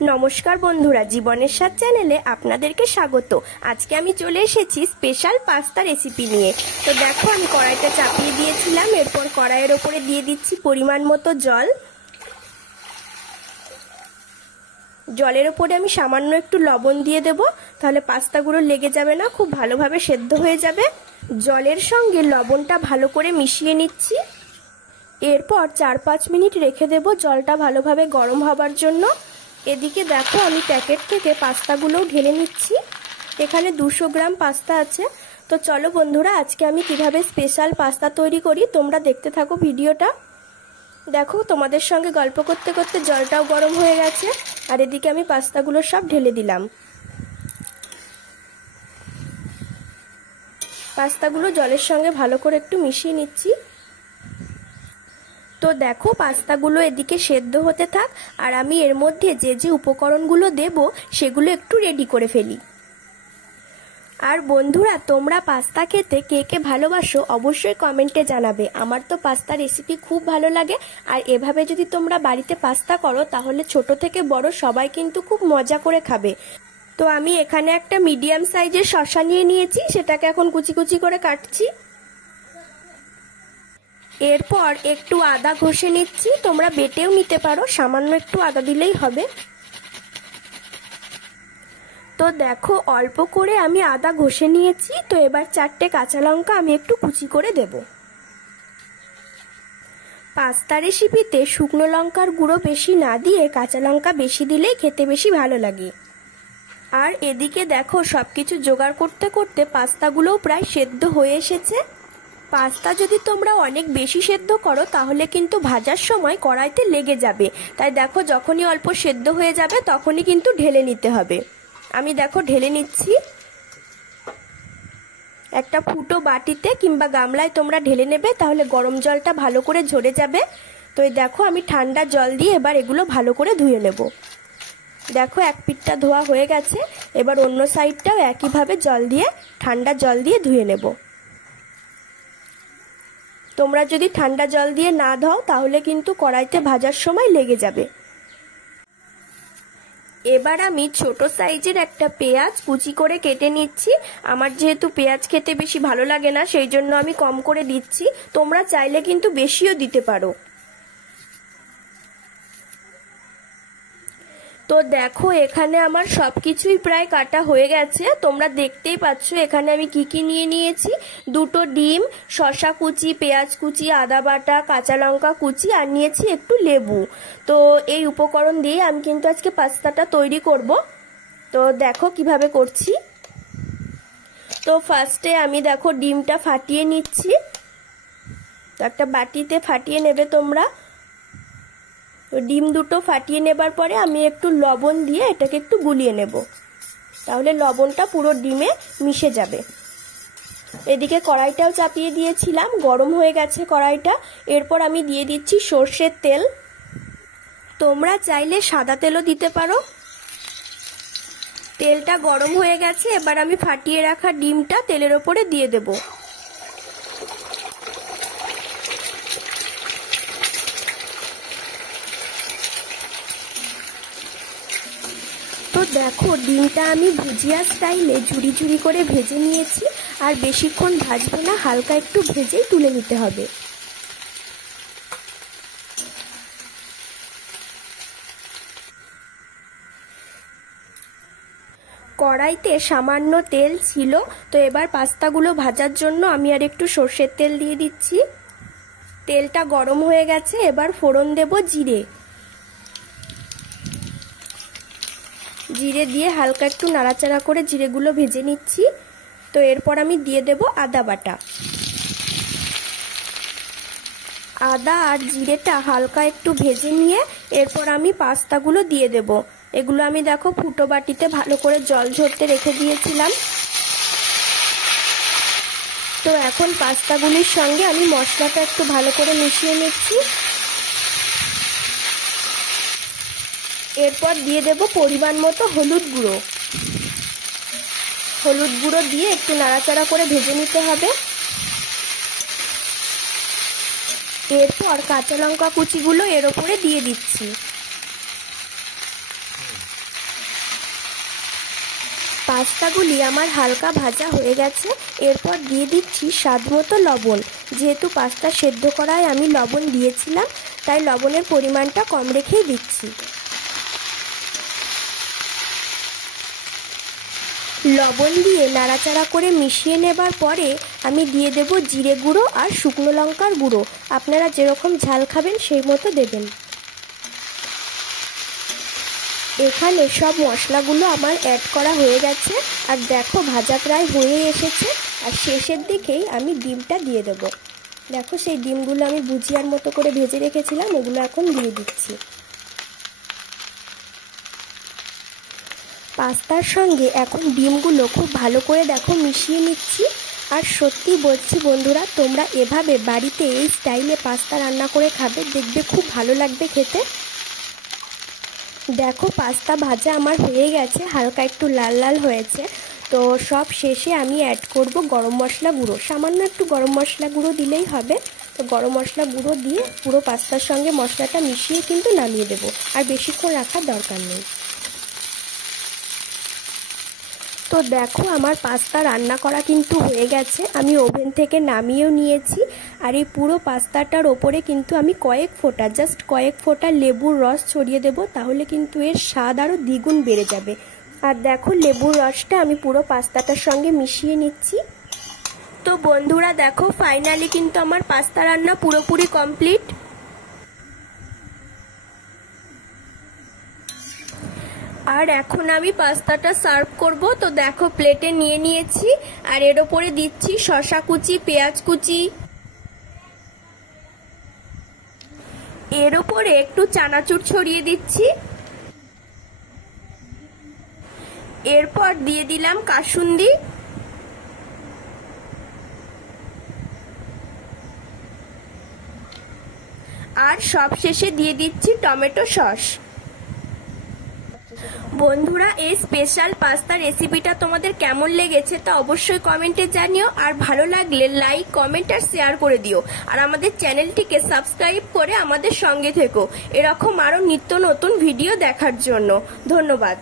নমস্কার বন্ধুরা, জীবনের স্বাদ চ্যানেলে আপনাদেরকে স্বাগত। আজকে আমি চলে এসেছি স্পেশাল পাস্তা রেসিপি নিয়ে। তো দেখো, আমি কড়াইটা চাপিয়ে দিয়েছিলাম। এরপর কড়াইয়ের ওপরে দিয়ে দিচ্ছি পরিমাণ মতো জল। জলের ওপরে আমি সামান্য একটু লবণ দিয়ে দেব, তাহলে পাস্তাগুলো লেগে যাবে না, খুব ভালোভাবে সেদ্ধ হয়ে যাবে। জলের সঙ্গে লবণটা ভালো করে মিশিয়ে নিচ্ছি। এরপর 4-5 মিনিট রেখে দেব জলটা ভালোভাবে গরম হবার জন্য। এদিকে দেখো, আমি প্যাকেট থেকে পাস্তাগুলোও ঢেলে নিচ্ছি। এখানে 200 গ্রাম পাস্তা আছে। তো চলো বন্ধুরা, আজকে আমি কিভাবে স্পেশাল পাস্তা তৈরি করি তোমরা দেখতে থাকো ভিডিওটা। দেখো, তোমাদের সঙ্গে গল্প করতে করতে জলটাও গরম হয়ে গেছে। আর এদিকে আমি পাস্তাগুলো সব ঢেলে দিলাম। পাস্তাগুলো জলের সঙ্গে ভালো করে একটু মিশিয়ে নিচ্ছি। তো দেখো, পাস্তাগুলো এদিকে সেদ্ধ হতে থাক, আর আমি এর মধ্যে যে যে উপকরণগুলো দেব সেগুলো একটু রেডি করে ফেলি। আর বন্ধুরা, তোমরা পাস্তা খেতে কে কে ভালোবাসো অবশ্যই কমেন্টে জানাবে। আমার তো পাস্তা রেসিপি খুব ভালো লাগে, আর এভাবে যদি তোমরা বাড়িতে পাস্তা করো তাহলে ছোট থেকে বড় সবাই কিন্তু খুব মজা করে খাবে। তো আমি এখানে একটা মিডিয়াম সাইজের শসা নিয়ে নিয়েছি, সেটাকে এখন কুচি কুচি করে কাটছি। এরপর একটু আদা ঘষে নিচ্ছি, তোমরা বেটেও নিতে পারো, সামান্য একটু আদা দিলেই হবে। তো দেখো, অল্প করে আমি আদা ঘষে নিয়েছি। তো এবার 4টে কাঁচা লঙ্কা আমি একটু কুচি করে দেব। পাস্তা রেসিপিতে শুকনো লঙ্কার গুঁড়ো বেশি না দিয়ে কাঁচা লঙ্কা বেশি দিলেই খেতে বেশি ভালো লাগে। আর এদিকে দেখো, সবকিছু জোগাড় করতে করতে পাস্তাগুলোও প্রায় সেদ্ধ হয়ে এসেছে। পাস্তা যদি তোমরা অনেক বেশি সেদ্ধ করো তাহলে কিন্তু ভাজার সময় কড়াইতে লেগে যাবে। তাই দেখো, যখনই অল্প সেদ্ধ হয়ে যাবে তখনই কিন্তু ঢেলে নিতে হবে। আমি দেখো ঢেলে নিচ্ছি। একটা ফুটো বাটিতে কিংবা গামলায় তোমরা ঢেলে নেবে, তাহলে গরম জলটা ভালো করে ঝরে যাবে। তো এই দেখো, আমি ঠান্ডা জল দিয়ে এবার এগুলো ভালো করে ধুয়ে নেব। দেখো, এক পিঠটা ধোয়া হয়ে গেছে। এবার অন্য সাইডটাও একইভাবে ঠান্ডা জল দিয়ে ধুয়ে নেব। তোমরা যদি ঠান্ডা জল দিয়ে না ধোও তাহলে কিন্তু কড়াইতে ভাজার সময় লেগে যাবে। এবার আমি ছোট সাইজের একটা পেঁয়াজ কুচি করে কেটে নিচ্ছি। আমার যেহেতু পেঁয়াজ খেতে বেশি ভালো লাগে না, সেই জন্য আমি কম করে দিচ্ছি। তোমরা চাইলে কিন্তু বেশিও দিতে পারো। তো দেখো, এখানে আমার সবকিছুই প্রায় কাটা হয়ে গেছে। তোমরা দেখতেই পাচ্ছ এখানে আমি কি কি নিয়ে নিয়েছি। 2টো ডিম, শসা কুচি, পেঁয়াজ কুচি, আদা বাটা, কাঁচা লঙ্কা কুচি, আর নিয়েছি একটু লেবু। তো এই উপকরণ দিয়ে আমি কিন্তু আজকে পাস্তাটা তৈরি করব। তো দেখো কিভাবে করছি। তো ফার্স্টে আমি দেখো ডিমটা ফাটিয়ে নিচ্ছি। তো একটা বাটিতে ফাটিয়ে নেবে তোমরা। তো ডিম দুটো ফাটিয়ে নেবার পরে আমি একটু লবণ দিয়ে এটাকে একটু গুলিয়ে নেব, তাহলে লবণটা পুরো ডিমে মিশে যাবে। এদিকে কড়াইটাও চাপিয়ে দিয়েছিলাম, গরম হয়ে গেছে কড়াইটা। এরপর আমি দিয়ে দিচ্ছি সর্ষের তেল। তোমরা চাইলে সাদা তেলও দিতে পারো। তেলটা গরম হয়ে গেছে, এবার আমি ফাটিয়ে রাখা ডিমটা তেলের ওপরে দিয়ে দেব। তো দেখো, ডিমটা আমি ভুজিয়া স্টাইলে ঝুরি ঝুরি করে ভেজে নিয়েছি। আর বেশিক্ষণ ভাজবো না, হালকা একটু ভেজেই তুলে নিতে হবে। কড়াইতে সামান্য তেল ছিল। তো এবার পাস্তাগুলো ভাজার জন্য আমি আর একটু সর্ষের তেল দিয়ে দিচ্ছি। তেলটা গরম হয়ে গেছে, এবার ফোড়ন দেব জিরে। জিরে দিয়ে হালকা একটু নাড়াচাড়া করে জিরেগুলো ভেজে নিচ্ছি। তো এরপর আমি দিয়ে দেব আদা বাটা। আদা আর জিরেটা হালকা একটু ভেজে নিয়ে এরপর আমি পাস্তাগুলো দিয়ে দেব। এগুলো আমি দেখো ফুটো বাটিতে ভালো করে জল ঝরতে রেখে দিয়েছিলাম। তো এখন পাস্তাগুলির সঙ্গে আমি মশলাটা একটু ভালো করে মিশিয়ে নিচ্ছি। এরপর দিয়ে দেব পরিমাণ মতো হলুদ গুঁড়ো। হলুদ গুঁড়ো দিয়ে একটু নাড়াচাড়া করে ভেজে নিতে হবে। এরপর কাঁচা লঙ্কা কুচিগুলো এর ওপরে দিয়ে দিচ্ছি। পাস্তাগুলি আমার হালকা ভাজা হয়ে গেছে। এরপর দিয়ে দিচ্ছি স্বাদমতো লবণ। যেহেতু পাস্তা সেদ্ধ করায় আমি লবণ দিয়েছিলাম, তাই লবণের পরিমাণটা কম রেখেই দিচ্ছি। লবণ দিয়ে নাড়াচাড়া করে মিশিয়ে নেবার পরে আমি দিয়ে দেব জিরে গুঁড়ো আর শুকনো লঙ্কার গুঁড়ো। আপনারা যেরকম ঝাল খাবেন সেই মতো দেবেন। এখানে সব মশলাগুলো আমার অ্যাড করা হয়ে গেছে। আর দেখো ভাজা প্রায় হয়ে এসেছে। আর শেষের দিকেই আমি ডিমটা দিয়ে দেব। দেখো সেই ডিমগুলো আমি ভুজিয়ার মতো করে ভেজে রেখেছিলাম, ওগুলো এখন দিয়ে দিচ্ছি। পাস্তার সঙ্গে এখন ডিমগুলো খুব ভালো করে দেখো মিশিয়ে নিচ্ছি। আর সত্যি বলছি বন্ধুরা, তোমরা এভাবে বাড়িতে এই স্টাইলে পাস্তা রান্না করে খাবে, দেখবে খুব ভালো লাগবে খেতে। দেখো পাস্তা ভাজা আমার হয়ে গেছে, হালকা একটু লাল লাল হয়েছে। তো সব শেষে আমি অ্যাড করব গরম মশলা গুঁড়ো। সামান্য একটু গরম মশলা গুঁড়ো দিলেই হবে। তো গরম মশলা গুঁড়ো দিয়ে পুরো পাস্তার সঙ্গে মশলাটা মিশিয়ে কিন্তু নামিয়ে দেব, আর বেশিক্ষণ রাখার দরকার নেই। তো দেখো আমার পাস্তা রান্না করা কিন্তু হয়ে গেছে। আমি ওভেন থেকে নামিয়েও নিয়েছি। আর এই পুরো পাস্তাটার ওপরে কিন্তু আমি জাস্ট কয়েক ফোঁটা লেবুর রস ছড়িয়ে দেব, তাহলে কিন্তু এর স্বাদ আরও দ্বিগুণ বেড়ে যাবে। আর দেখো লেবুর রসটা আমি পুরো পাস্তাটার সঙ্গে মিশিয়ে নিচ্ছি। তো বন্ধুরা দেখো ফাইনালি কিন্তু আমার পাস্তা রান্না পুরোপুরি কমপ্লিট। আর এখন আমি পাস্তাটা সার্ভ করব। তো দেখো প্লেটে নিয়ে নিয়েছি, আর এর ওপরে দিচ্ছি শসা কুচি, পেঁয়াজ কুচি, এর ওপরে একটু চানাচুর ছড়িয়ে দিচ্ছি। এরপর দিয়ে দিলাম কাসুন্দি, আর সব শেষে দিয়ে দিচ্ছি টমেটো সস। বন্ধুরা এই স্পেশাল পাস্তা রেসিপিটা তোমাদের কেমন লেগেছে তা অবশ্যই কমেন্টে জানিও। আর ভালো লাগলে লাইক, কমেন্ট আর শেয়ার করে দিও। আর আমাদের চ্যানেলটিকে সাবস্ক্রাইব করে আমাদের সঙ্গে থেকো এরকম আরো নিত্য নতুন ভিডিও দেখার জন্য। ধন্যবাদ।